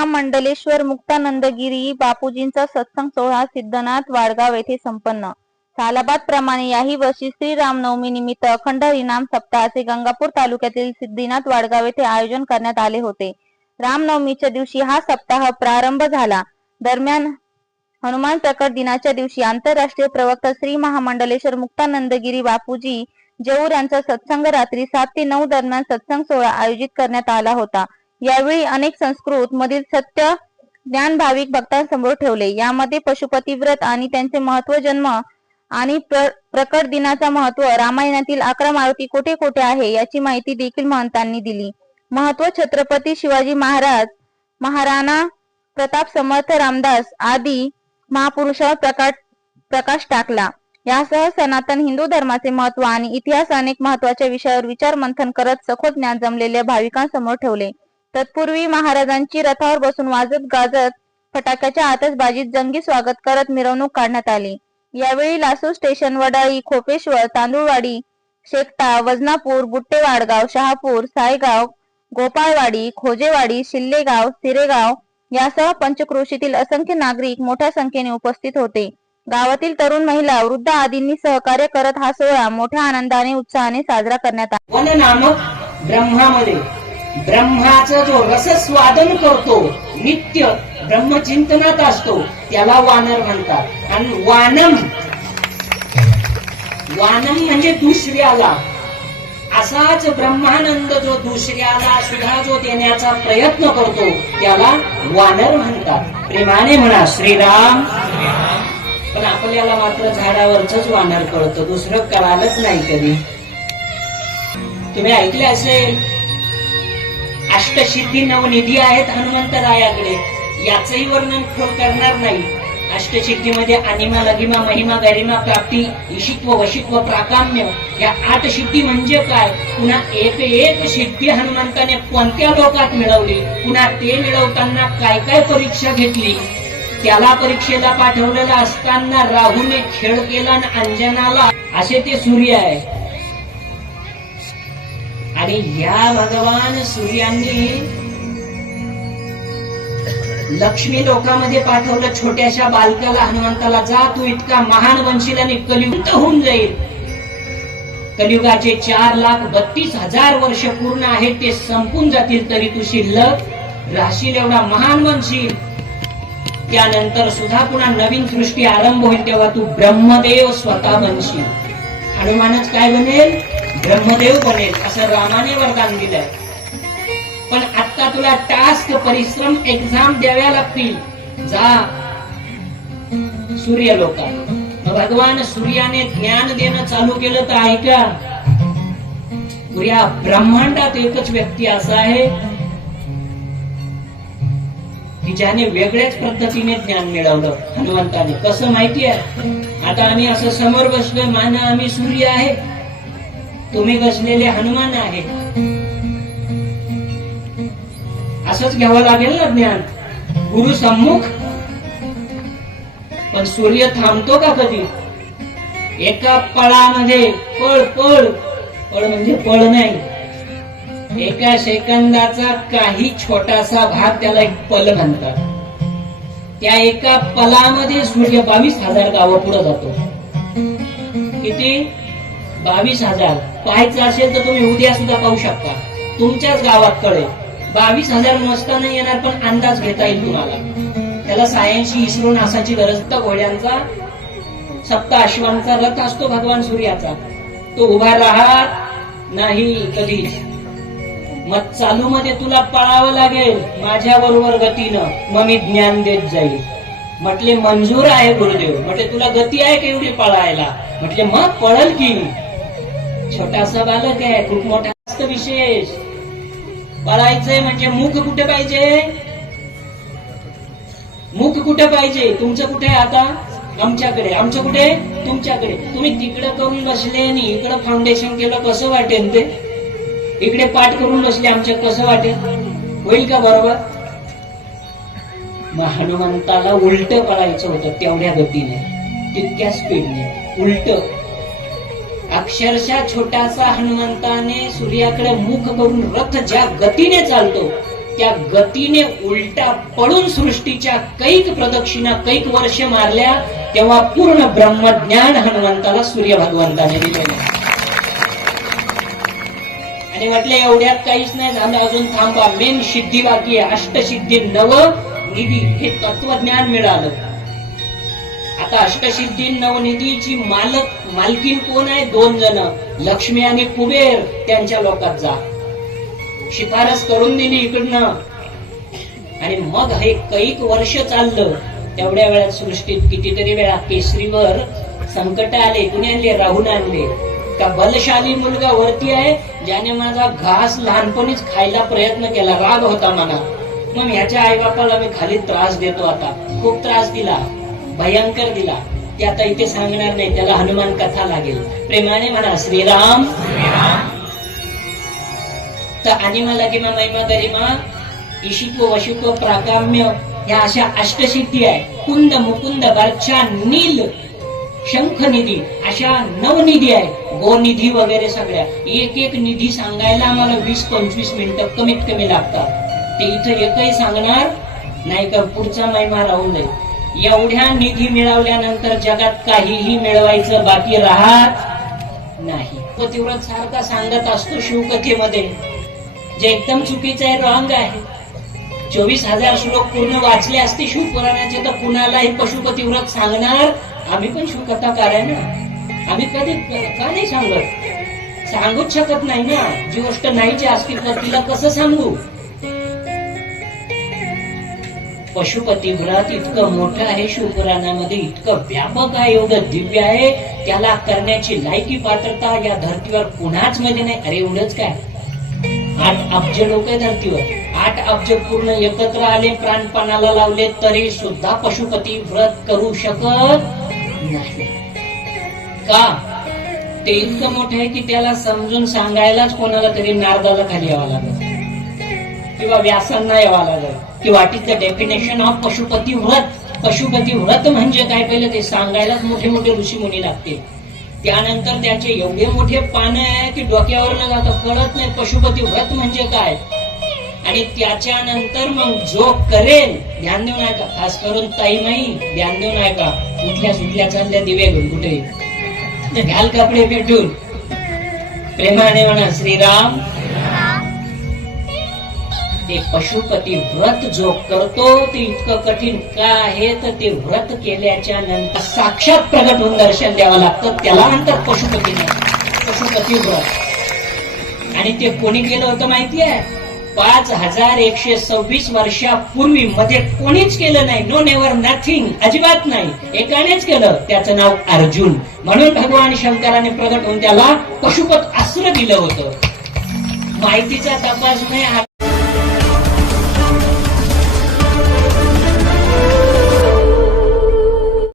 महामंडलेश्वर मुक्तानंदगिरी बापूजींचा सत्संग सोहळा सिद्धनाथ वाडगाव येथे संपन्न सालाबाद प्रमाणे याही वर्षी श्री रामनवमी निमित्त अखंड हरिनाम सप्ताहाचे गंगापूर तालुक्यातील सिद्धीनाथ वाडगाव येथे आयोजन करण्यात आले होते रामनवमीच्या दिवशी हा सप्ताह प्रारंभ झाला दरम्यान हनुमान प्रकट दिनाच्या दिवशी आंतरराष्ट्रीय प्रवक्ता श्री महामंडलेश्वर मुक्तानंदगिरी बापूजी जेऊर यांचा सत्संग रात्री सात ते नऊ दरम्यान सत्संग सोहळा आयोजित करण्यात आला होता यावेळी अनेक संस्कृत मधील सत्य ज्ञान भाविक भक्तांसमोर ठेवले यामध्ये पशुपती व्रत आणि त्यांचे महत्व जन्म आणि प्र, प्रकट दिनाचा महत्व रामायणातील अकरा मारुती कोठे कोठे आहे याची माहिती देखील महंतांनी दिली महत्व छत्रपती शिवाजी महाराज महाराणा प्रताप समर्थ रामदास आदी महापुरुषावर प्रकाश प्रकाश टाकला यासह सनातन हिंदू धर्माचे महत्व आणि इतिहास अनेक महत्वाच्या विषयावर विचार मंथन करत सखोल ज्ञान जमलेल्या भाविकांसमोर ठेवले तत्पूर्वी महाराजांची रथावर बसून वाजत गाजत फटाक्याच्या आतषबाजीत जंगी स्वागत करत मिरवणूक काढण्यात आली यावेळी लासू स्टेशन वडाई खोपेश्वर तांदुळवाडी शेकटा वजनापूर बुट्टेवाडगाव शहापूर सायगाव गोपाळवाडी खोजेवाडी शिल्लेगाव सिरेगाव यासह पंचक्रोशीतील असंख्य नागरिक मोठ्या संख्येने उपस्थित होते गावातील तरुण महिला वृद्ध आदींनी सहकार्य करत हा सोहळा मोठ्या आनंदाने उत्साहाने साजरा करण्यात आला ब्रह्माचा जो रस स्वादन करतो नित्य ब्रह्मचिंतनात असतो त्याला वानर म्हणतात आणि वानम वानम म्हणजे दुसऱ्याला असाच ब्रह्मानंद जो दुसऱ्याला सुद्धा जो देण्याचा प्रयत्न करतो त्याला वानर म्हणतात प्रेमाने म्हणा श्रीराम पण आपल्याला मात्र झाडावरच वानर कळत दुसरं कळालंच नाही कधी तुम्ही ऐकले असेल अष्टसिद्धी नवनिधी आहेत हनुमंत हनुमंतरायाकडे याचही वर्णन करणार नाही अष्टसिद्धीमध्ये अनिमा लघिमा महिमा गरिमा प्राप्ती ईशित्व वशित्व प्राकाम्य या आठ सिद्धी म्हणजे काय पुन्हा एक एक सिद्धी हनुमंताने कोणत्या लोकात मिळवली पुन्हा ते मिळवताना काय काय परीक्षा घेतली त्याला परीक्षेला पाठवलेला असताना राहूने खेळ केला आणि अंजनाला असे ते सूर्य आहे आणि या भगवान सूर्यांनी लक्ष्मी लोकामध्ये पाठवलं छोट्याशा बालकाला हनुमंताला जा तू इतका महान बनशील आणि कलियुक्त होऊन जाईल कलियुगाचे चार लाख बत्तीस हजार वर्ष पूर्ण आहेत ते संपून जातील तरी तू शिल्लक राशील एवढा महान बनशील त्यानंतर सुद्धा पुन्हा नवीन सृष्टी आरंभ होईल तेव्हा तू ब्रह्मदेव स्वतः बनशील हनुमानच काय बनेल ब्रह्मदेव बनेल असं रामाने वरदान दिलंय पण आता तुला टास्क परिश्रम एक्झाम द्याव्या लागतील जा सूर्य लोकांना भगवान सूर्याने ज्ञान देणं चालू केलं तर ऐका पुऱ्या ब्रह्मांडात एकच व्यक्ती असा आहे की ज्याने वेगळ्याच पद्धतीने ज्ञान मिळवलं हनुमंताने कसं माहिती आहे आता आम्ही असं समोर बसलोय मान आम्ही सूर्य आहे तुम्ही बसलेले हनुमान आहे असंच घ्यावं लागेल ना ज्ञान गुरु सम्मुख पण सूर्य थांबतो का कधी एका पळामध्ये पळ पळ पळ म्हणजे पळ नाही एका सेकंदाचा काही छोटासा भाग त्याला एक पल म्हणतात त्या एका पलामध्ये सूर्य बावीस हजार गावं पुढे जातो किती बावीस हजार पाहायचं असेल तर तुम्ही उद्या सुद्धा पाहू शकता तुमच्याच गावात कळेल बावीस हजार मोजता नाही येणार पण अंदाज घेता येईल तुम्हाला त्याला सायन्सशी इसरो नासाची गरज तर घोड्यांचा सप्त अश्वांचा रथ असतो भगवान सूर्याचा तो उभा राहा नाही कधी मग चालू मध्ये तुला पळावं लागेल माझ्या बरोबर गतीनं मग मी ज्ञान देत जाईल म्हटले मंजूर आहे गुरुदेव म्हटले तुला गती आहे का एवढी पळायला म्हटले मग पळल की छोटासा बालक आहे खूप मोठा असतं विशेष पळायचंय म्हणजे मुख कुठे पाहिजे मुख कुठे पाहिजे तुमचं कुठे आता आमच्याकडे आमचं कुठे तुमच्याकडे तुम्ही तिकडं करून बसले आणि इकडं फाउंडेशन केलं कसं वाटेल ते इकडे पाठ करून बसले आमच्या कसं वाटेल होईल का बरोबर मग हनुमंताला उलट पळायचं होतं तेवढ्या गतीने तितक्या स्पीडने उलट अक्षरशः छोटासा हनुमंताने सूर्याकडे मुख करून रथ ज्या गतीने चालतो त्या गतीने उलटा पडून सृष्टीच्या कैक प्रदक्षिणा कैक वर्ष मारल्या तेव्हा पूर्ण ब्रह्मज्ञान हनुमंताला सूर्य भगवंताने दिलेले आणि म्हटले एवढ्यात काहीच नाही झालं अजून थांबा मेन सिद्धी बाकी अष्टसिद्धी नव निधी हे तत्वज्ञान मिळालं आता अष्टसिद्धी नवनिधीची मालक मालकीन कोण आहे दोन जण लक्ष्मी आणि कुबेर त्यांच्या लोकात जा शिफारस करून दिली इकडनं आणि मग हे कैक वर्ष चाललं तेवढ्या वेळात सृष्टीत कितीतरी वेळा केसरीवर संकट आले कुणी आणले राहून आणले का बलशाली मुलगा वरती आहे ज्याने माझा घास लहानपणीच खायला प्रयत्न केला राग होता मना मग ह्याच्या आई बापाला मी खाली त्रास देतो आता खूप त्रास दिला भयंकर दिला ते आता इथे सांगणार नाही त्याला हनुमान कथा लागेल प्रेमाने म्हणा श्रीराम तर आणि मला लगिमा महिमा गरिमा ईशित्व वशित्व प्राकाम्य या अशा अष्टसिद्धी आहे कुंद मुकुंद वर्षा नील शंख निधी अशा नवनिधी आहे गोनिधी वगैरे सगळ्या एक एक निधी सांगायला आम्हाला वीस पंचवीस मिनिटं कमीत कमी लागतात ते इथं एकही सांगणार नाही का पुढचा महिमा राहू नये एवढ्या निधी मिळवल्यानंतर जगात काहीही मिळवायचं बाकी राहत नाही पतिव्रत सारखा सांगत असतो शिवकथेमध्ये जे एकदम चुकीचं आहे रॉंग आहे चोवीस हजार श्लोक पूर्ण वाचले असते शिवपुराणाचे तर कुणालाही व्रत सांगणार आम्ही पण शिवकथा आहे ना आम्ही कधी का नाही सांगत सांगूच शकत नाही ना जी गोष्ट नाहीची असतील तर तिला कसं सांगू पशुपती व्रत इतकं मोठं आहे शिवपुराणामध्ये इतकं व्यापक आहे एवढं दिव्य आहे त्याला करण्याची लायकी पात्रता या धर्तीवर कुणाच मध्ये नाही अरे एवढंच काय आठ अब्ज लोक आहे धर्तीवर आठ अब्ज पूर्ण एकत्र आले प्राणपणाला लावले तरी सुद्धा पशुपती व्रत करू शकत नाही का ते इतकं मोठं आहे की त्याला समजून सांगायलाच कोणाला तरी नारदाला खाली यावं लागत किंवा व्यासांना यावं लागलं की what is the definition of Pashupati व्रत पशुपती व्रत म्हणजे काय पहिलं ते सांगायलाच मोठे मोठे ऋषी मुनी लागते त्यानंतर त्याचे एवढे मोठे पानं आहे की डोक्यावर न जातं कळत नाही पशुपती व्रत म्हणजे काय आणि त्याच्यानंतर मग जो करेल ध्यान देऊ नका खास करून ताई नाही ध्यान देऊ नका उठल्या सुटल्या चालल्या दिवे घेऊन कुठे घ्याल कपडे पेटून प्रेमाने म्हणा श्रीराम ते पशुपती व्रत जो करतो ते इतकं कठीण का आहे तर ते व्रत केल्याच्या नंतर साक्षात प्रगट होऊन दर्शन द्यावं लागतं त्याला नंतर पशुपती पशुपती व्रत आणि ते कोणी केलं होतं माहितीये पाच हजार एकशे सव्वीस वर्षापूर्वी मध्ये कोणीच केलं नाही नो नेवर नथिंग अजिबात नाही एकानेच केलं त्याचं नाव अर्जुन म्हणून भगवान शंकराने प्रगट होऊन त्याला पशुपत अस्त्र दिलं होतं माहितीचा तपास नाही